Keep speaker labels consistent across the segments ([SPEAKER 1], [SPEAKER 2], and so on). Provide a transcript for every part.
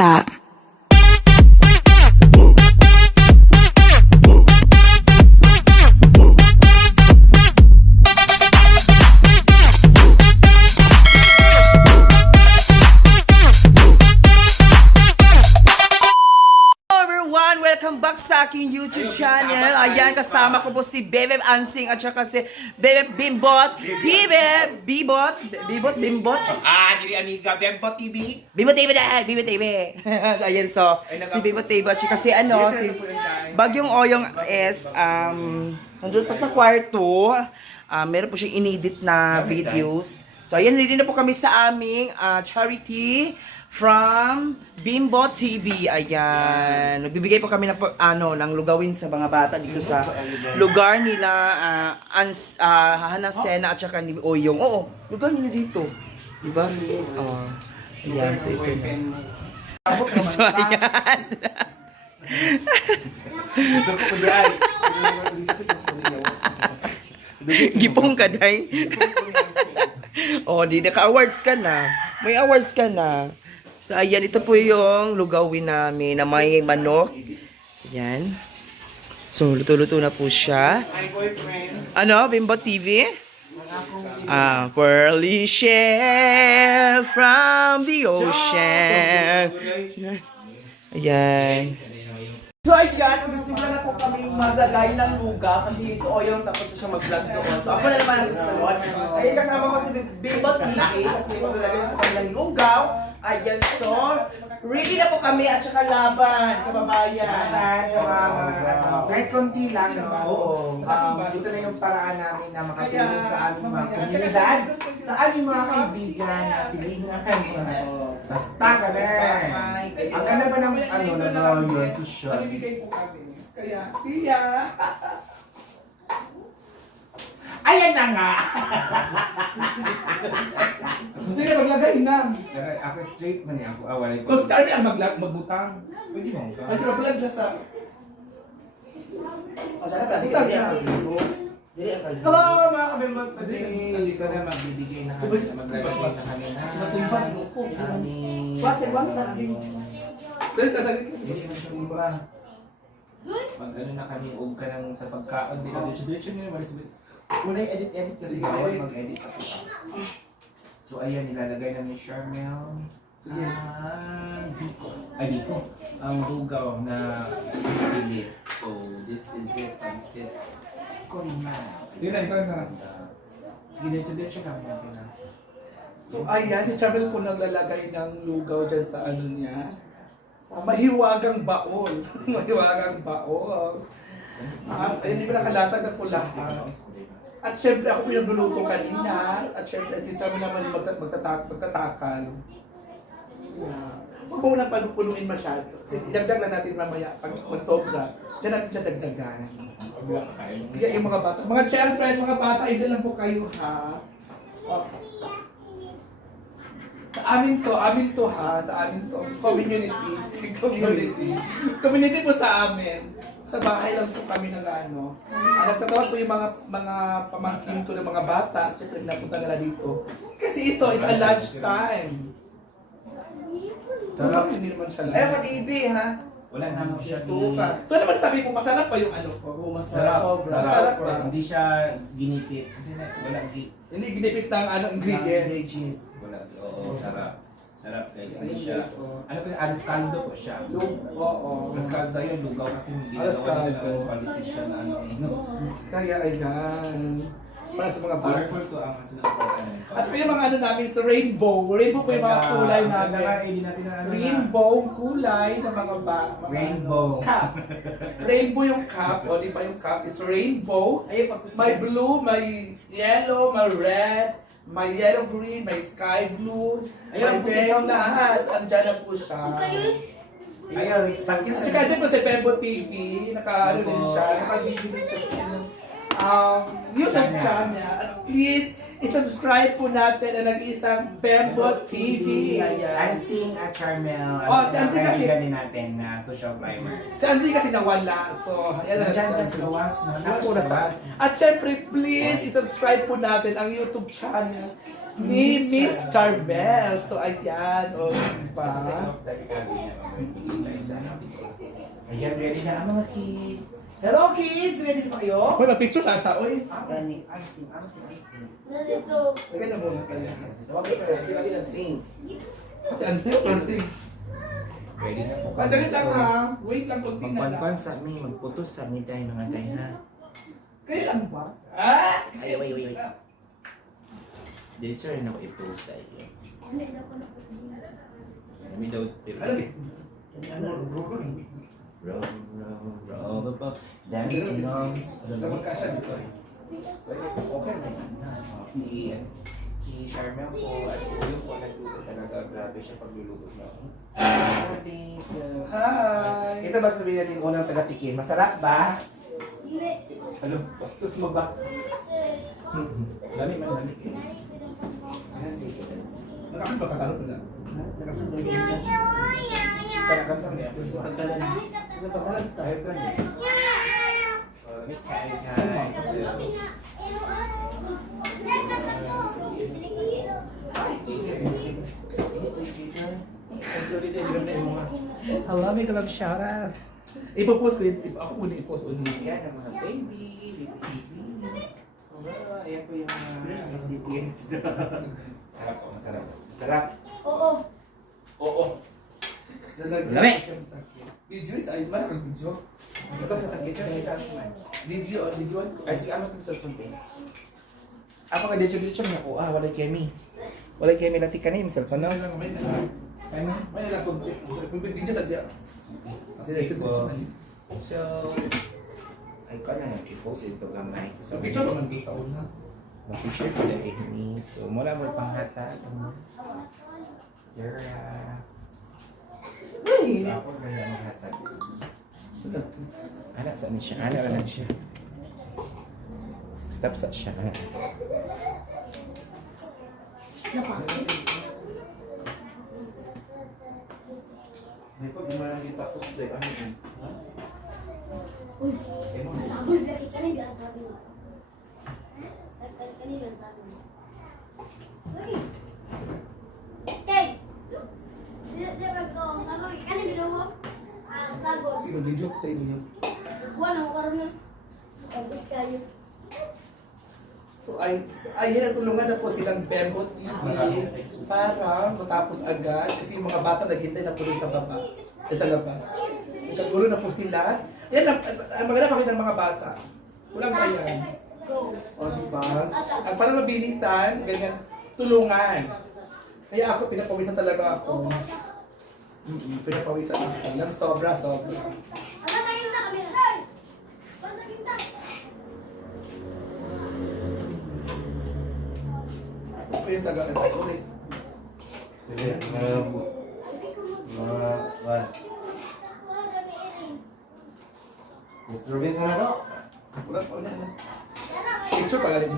[SPEAKER 1] stop.
[SPEAKER 2] Back sa aking YouTube channel. Ayan, kasama ko po si Bebe Ansing at saka si Bebe Bimbot. TV! Bibot? Bibot? Bimbot?
[SPEAKER 3] Ah, dili amiga Bembo TV.
[SPEAKER 2] Bimbo TV na! Bimbo TV! Ayan, so, si Bimbo TV at saka si ano, si Bagyong Oyong is, um, nandun pa sa kwarto. Ah, meron po siyang inedit na videos. So, ayan, ready na po kami sa aming ah, charity from Bimbo TV. Ayan. Nagbibigay po kami ng, po- ano, ng lugawin sa mga bata dito sa lugar nila, ah, ans, ah, Hana Sena at saka ni Oyong. Oo, lugar nila dito. Diba? Oh. Ayan, so ito na. So, ayan.
[SPEAKER 3] Gusto ko diay.
[SPEAKER 2] Gipong ka, day. Oh, di naka-awards ka na. May awards ka na. So, ayan, ito po yung lugawin namin na may manok. Ayan. So, luto-luto na po siya. Ano, Bimbo TV? Ah, Pearly Shell from the ocean. Ayan. So ayan, magsisimula na po kami maglagay ng luga kasi si Oyong tapos na siya mag-vlog doon. So ako na naman ang susunod. Ayun kasama ko si Bimbo TV kasi maglalagay po kami ng lugaw. Ayan, so ready na po kami at saka laban, kababayan.
[SPEAKER 3] Yan, sa mga, ano, kahit konti lang, no?
[SPEAKER 2] Oo.
[SPEAKER 3] Um, ito na yung paraan namin na makatulong sa aming mga komunidad, sa aming mga kaibigan, silingan. Basta ka na. Ang ganda ba ng, ano, na yun, social.
[SPEAKER 4] Namimigay po kami. Kaya, siya.
[SPEAKER 3] Ayan na nga!
[SPEAKER 4] Sige, maglagay na.
[SPEAKER 3] Ako straight man eh, ako awalay
[SPEAKER 4] So, si Charlie ang maglag, magbutang.
[SPEAKER 3] Pwede mo ka?
[SPEAKER 4] Kasi maglagay siya sa...
[SPEAKER 2] Sana pala, dito
[SPEAKER 4] Butang ka.
[SPEAKER 2] ang kalbo. Dito.
[SPEAKER 3] Hello mga kabembot! Today, dito na magbibigay na kami sa maglagay na kami na aming...
[SPEAKER 2] Wasa, wasa.
[SPEAKER 4] So, ito sa
[SPEAKER 3] Hindi na siya iba. Pag ano na kami, ug ka ng sa pagkaon, di ka diretso diretso nyo naman. Unay edit-edit kasi gawin mag-edit ako. So ayan, nilalagay na ni Charmel.
[SPEAKER 4] Sige.
[SPEAKER 3] Ang biko. Ay, biko. Ang lugaw na pilit. So, this is it. Pansit. Korima.
[SPEAKER 4] Sige na, ikaw na.
[SPEAKER 3] Sige, diretso-diretso kami natin na.
[SPEAKER 4] So, ayan, si Chabel po naglalagay ng lugaw dyan sa ano niya. Sa mahiwagang baol. mahiwagang baol. At ayun, hindi ko nakalatag na po lahat. At syempre ako po yung nagluluto kanina. At syempre si Chabel naman magtatak magtatakal. Yeah. Huwag mo lang panupunuin masyado. Kasi idagdag lang natin mamaya pag magsobra. Diyan natin siya dagdagan. Kaya yung mga bata. Mga children, mga bata, hindi lang po kayo ha. Oh. Sa amin to, amin to ha, sa amin to. Community. Community. Community po sa amin. Sa bahay lang po kami nag ano. Ah, nagtatawag po yung mga mga pamangkin ko ng mga bata. Siyempre napunta nila dito. Kasi ito is a lunch time. Sarap. Hindi naman siya
[SPEAKER 2] Eh,
[SPEAKER 4] lunch.
[SPEAKER 2] mag-ibi ha.
[SPEAKER 3] Wala na mo siya
[SPEAKER 2] Tuto ka.
[SPEAKER 4] So ano masasabi ko, masarap pa yung ano ko?
[SPEAKER 3] Sarap.
[SPEAKER 2] Sobra.
[SPEAKER 3] Sarap.
[SPEAKER 4] Sarap pa.
[SPEAKER 3] Hindi siya ginipit. Kasi na, walang gi-
[SPEAKER 4] Hindi ginipit ng ano, ingredient.
[SPEAKER 3] cheese. Wala. Oo, sarap. Sarap guys. Hindi
[SPEAKER 4] Ayun,
[SPEAKER 3] siya.
[SPEAKER 4] oh.
[SPEAKER 3] Ano pa yung alascaldo po siya.
[SPEAKER 4] Lug, oo.
[SPEAKER 3] Alascaldo yun, lugaw kasi ginagawa
[SPEAKER 4] Alascaldo.
[SPEAKER 3] nila ng siya na ano. eh?
[SPEAKER 4] Kaya ayan. Para sa mga bata.
[SPEAKER 3] Colorful to ang po. ano,
[SPEAKER 4] At pa yung mga ano namin sa rainbow. Rainbow po yung mga kulay namin.
[SPEAKER 3] eh, di natin na ano na.
[SPEAKER 4] Rainbow kulay ng mga ba mga
[SPEAKER 3] Rainbow.
[SPEAKER 4] ano, cup. Rainbow yung cup. O di ba yung cup is rainbow.
[SPEAKER 2] Ayun, pag
[SPEAKER 4] May blue, may yellow, may red, may yellow green, may sky blue.
[SPEAKER 2] Ayun,
[SPEAKER 4] Ayun, may
[SPEAKER 2] puti sa-
[SPEAKER 4] lahat. Andyan na po siya.
[SPEAKER 3] Ayun, thank you
[SPEAKER 4] At
[SPEAKER 3] sa
[SPEAKER 4] saka dyan po sa Bembo TV, naka ano din siya, nakabibili siya ano, um, YouTube channel. At please, isubscribe po natin ang nag-iisang Bembo TV. Ayan.
[SPEAKER 3] Unsing at Carmel.
[SPEAKER 4] Oh, si Unsing kasi-
[SPEAKER 3] kaibigan din natin na social climber.
[SPEAKER 4] Si Andy kasi nawala, so ayan
[SPEAKER 3] dyan sa gawas.
[SPEAKER 4] Naku, nasa- At syempre, please, isubscribe po natin ang YouTube channel ni Miss Carmel. So, ayan. O, diba?
[SPEAKER 3] Ayan, ready na ang mga kids. Hello kids! Ready na ba kayo?
[SPEAKER 4] Uy, ma-picture sa ata, uy.
[SPEAKER 3] Gani, icing, ano si icing?
[SPEAKER 1] Nandito.
[SPEAKER 4] Lagay na muna kaya.
[SPEAKER 3] Tawagin ka rin, sila bilang sing.
[SPEAKER 4] Dancing, dancing.
[SPEAKER 3] Ready na po
[SPEAKER 4] Pagsalit lang ha. Wait lang, kunti na lang.
[SPEAKER 3] Magkwanкwan sa amin, magputos sa amin tayo mga tayo ha.
[SPEAKER 4] Kaya lang ba? Ah!
[SPEAKER 3] Ay, wait, wait, wait. Dito rin ako i-post tayo. Kami daw,
[SPEAKER 4] Ano eh?
[SPEAKER 3] Roll, roll, roll the boat, dancing on. Okay na. Si, si Charmel po at si Will po nagluto talaga. Grabe siya pagluluto na. Grabe. So,
[SPEAKER 4] Hi!
[SPEAKER 3] ito ba sabihin natin unang taga-tikim? Masarap ba? Ano? Bastos mo ba? Dami dami.
[SPEAKER 4] Nakakit ba kakalo ko lang?
[SPEAKER 3] Kaya sa niya. Sa pagkalan tayo ka niya. Kain, kain. Hello, may kalab shout out.
[SPEAKER 4] Ipopost ko. Ipo- Ako muna ipost on me.
[SPEAKER 3] Yan ang mga baby, baby, baby. Oh, ayan po yung mga recipients. Sarap po, masarap. Sarap.
[SPEAKER 1] Oo.
[SPEAKER 3] Oo. Lami!
[SPEAKER 4] Video is ay malakang video.
[SPEAKER 3] Ito sa tagit na man.
[SPEAKER 4] Video, video ko.
[SPEAKER 3] Ay, sige, ano sa cellphone ko? Ako nga, dito dito niya ko. Ah, walay kemi. Walay kemi lati ka na yung cellphone na.
[SPEAKER 4] lang, may na. Na kung kung video sa
[SPEAKER 3] po. So, ay ko na nag-post ito gamay.
[SPEAKER 4] So picture ko man dito na.
[SPEAKER 3] mag-picture ko dahil ni. So, mula mo panghata. Dara.
[SPEAKER 4] Uy!
[SPEAKER 3] Maghatag. Anak saan siya? Anak lang siya. Stop sa siya. Anak. Hindi ko, di mo lang itapos dahil ano yun.
[SPEAKER 1] Uy. Ka na sabi mo. Ka na bilang sabi mo. Uy. Okay. Di di ba ko ang sagoy? Kani bilang mo? Ang sagoy.
[SPEAKER 4] Sige, video ko sa inyo.
[SPEAKER 1] Buwan ang karoon na. Tapos kayo.
[SPEAKER 4] So ay so, ayun natulungan na po silang Bembo TV para matapos agad kasi yung mga bata naghintay na po rin sa baba eh, sa labas. Nagkagulo na po sila. Yan ang, maganda pakita ng mga bata. Walang bayan.
[SPEAKER 1] Go.
[SPEAKER 4] O diba? Ang para mabilisan, ganyan, tulungan. Kaya ako, pinapawisan talaga ako. Mm-mm, pinapawisan ako. Lang sobra, sobra.
[SPEAKER 1] Ano tayo na kami? Sir! Basta kita.
[SPEAKER 4] Ako yung taga, ulit.
[SPEAKER 3] Mr. Na to?
[SPEAKER 4] Wala pa na. Picture pa galing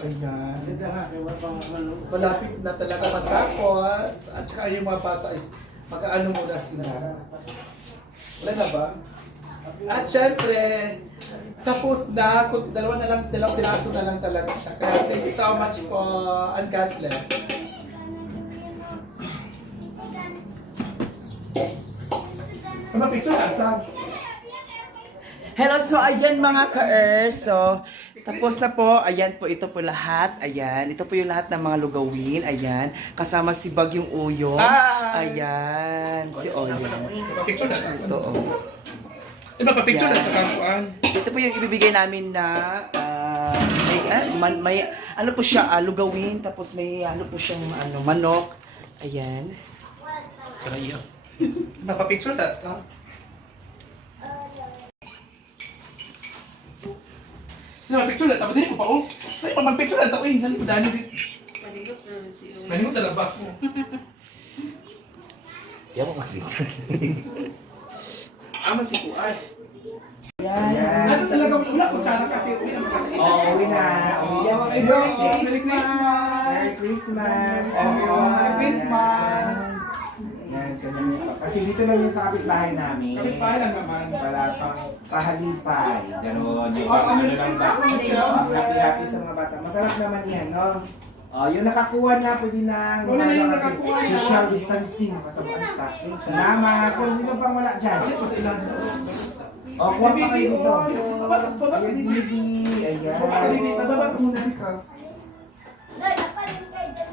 [SPEAKER 4] mo. So, ayan. Malapit na talaga matapos. At saka yung mga bata is mag-ano muna sila. Wala na ba? At syempre, tapos na, dalawa na lang, dalawang piraso na lang talaga siya. Kaya thank you so much po, and God. Ano picture asa?
[SPEAKER 2] Hello, so ayan mga ka-earth. So, tapos na po. Ayan po, ito po lahat. Ayan, ito po yung lahat ng mga lugawin. Ayan, kasama si Bagyong Uyo.
[SPEAKER 4] Hi!
[SPEAKER 2] Ayan, si Oyo.
[SPEAKER 4] Picture na
[SPEAKER 2] Ito, oh.
[SPEAKER 4] Di ba, pa-picture na ito kakuan?
[SPEAKER 2] So, ito po yung ibibigay namin na ah, may, ah, man, may, ano po siya, ah, lugawin. Tapos may, ano po siyang, ano, manok. Ayan.
[SPEAKER 4] Napapicture na ito. Napapicture na ito. Ba't hindi ko pa oh? Ay, pag mag-picture na ito, eh. Nali ko dahil dito. Nalimutan na talaga ako.
[SPEAKER 3] Yan mo kasi. Ama si Kuan.
[SPEAKER 4] Ano talaga, wala ko tsara kasi. Uwi na kasi.
[SPEAKER 3] Oh, uwi na.
[SPEAKER 4] Oh,
[SPEAKER 3] Uwi na.
[SPEAKER 4] Merry Christmas! Merry Christmas!
[SPEAKER 3] Merry Christmas!
[SPEAKER 4] Oh, Merry Christmas!
[SPEAKER 3] Ganyan. Kasi dito lang yun sa kapitbahay namin.
[SPEAKER 4] Kapitbahay lang naman.
[SPEAKER 3] Para pang pahalipay. Ganon. Yung
[SPEAKER 4] Oh,
[SPEAKER 3] pang ano
[SPEAKER 4] ano
[SPEAKER 3] lang ba?
[SPEAKER 4] ba?
[SPEAKER 3] Happy-happy sa mga bata. Masarap naman yan, no? Oh, yung nakakuha na, pwede na
[SPEAKER 4] Wala na yung nakakuha na.
[SPEAKER 3] social distancing kasama ta. Salamat. Kung sino pang wala dyan.
[SPEAKER 4] Ilan.
[SPEAKER 3] Oh, kuha pa kayo dito. Ayan,
[SPEAKER 4] bibi.
[SPEAKER 3] Ayan.
[SPEAKER 4] Bababa ka muna ka.
[SPEAKER 1] Dahil napalin kayo dyan.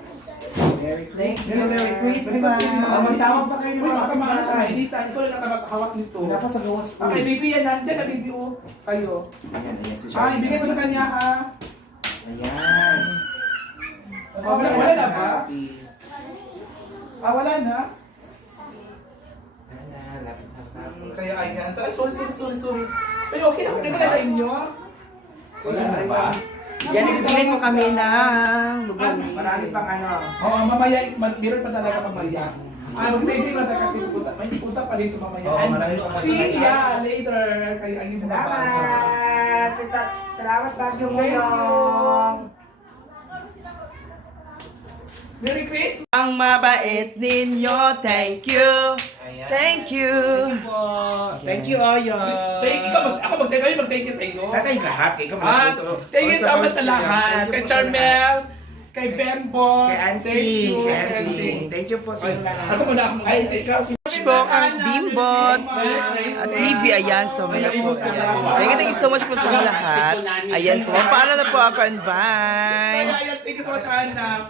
[SPEAKER 3] Merry Christmas.
[SPEAKER 2] Merry Christmas.
[SPEAKER 3] Oh, magtawag pa kayo ng mga
[SPEAKER 4] ka maano sa mainitan. Ikaw lang nakahawak nito.
[SPEAKER 3] Wala pa sa gawas po.
[SPEAKER 4] Okay, bibi yan. Nandyan na bibi o. Kayo.
[SPEAKER 3] Ayan, ayan. si
[SPEAKER 4] Ah,
[SPEAKER 3] Charlie.
[SPEAKER 4] ibigay mo sa kanya ha.
[SPEAKER 3] Ayan.
[SPEAKER 4] Oh, wala, wala na ba? Ah, wala na.
[SPEAKER 3] Wala, lapit na tapos.
[SPEAKER 4] Kaya ayan. Ay, sorry, sorry, sorry, sorry. Ay, okay, okay na sa inyo.
[SPEAKER 3] Wala na ba?
[SPEAKER 2] Yan, nagbigay po kami ng lugaw.
[SPEAKER 3] Marami pang ano.
[SPEAKER 4] Oo, mamaya is man, meron pa talaga mamaya. Ah, mag-ready na kasi punta, may punta pa dito mamaya.
[SPEAKER 3] Oo,
[SPEAKER 4] And
[SPEAKER 3] marami pa mamaya.
[SPEAKER 4] See ya later. Kayo ang inyong mga bata.
[SPEAKER 3] Salamat! Sa- Salamat Bagyo Moyong!
[SPEAKER 4] Merry Christmas!
[SPEAKER 2] Ang mabait ninyo, thank you.
[SPEAKER 3] Ayan.
[SPEAKER 2] Thank you.
[SPEAKER 3] Thank you po. Thank you, Oyo.
[SPEAKER 4] Thank you, mag, ako mag kami mag-thank you sa inyo.
[SPEAKER 3] Sa kayong lahat. Ikaw
[SPEAKER 4] Ah,
[SPEAKER 3] magluto.
[SPEAKER 4] thank you
[SPEAKER 3] Basta
[SPEAKER 4] so much
[SPEAKER 3] basta
[SPEAKER 4] sa lahat.
[SPEAKER 3] Thank you
[SPEAKER 4] Kay Charmel, kay Bembo,
[SPEAKER 3] Kay
[SPEAKER 4] you,
[SPEAKER 3] Kay.
[SPEAKER 4] Ansing.
[SPEAKER 3] Thank you po sa inyo lahat.
[SPEAKER 4] Ako muna ako.
[SPEAKER 3] Ay, ikaw si
[SPEAKER 2] po ang Bimbot at TV, ayan, so may po. Thank you, thank you so much po sa lahat. Ayan po, paalala po ako and bye.
[SPEAKER 4] Thank you so much, Anna.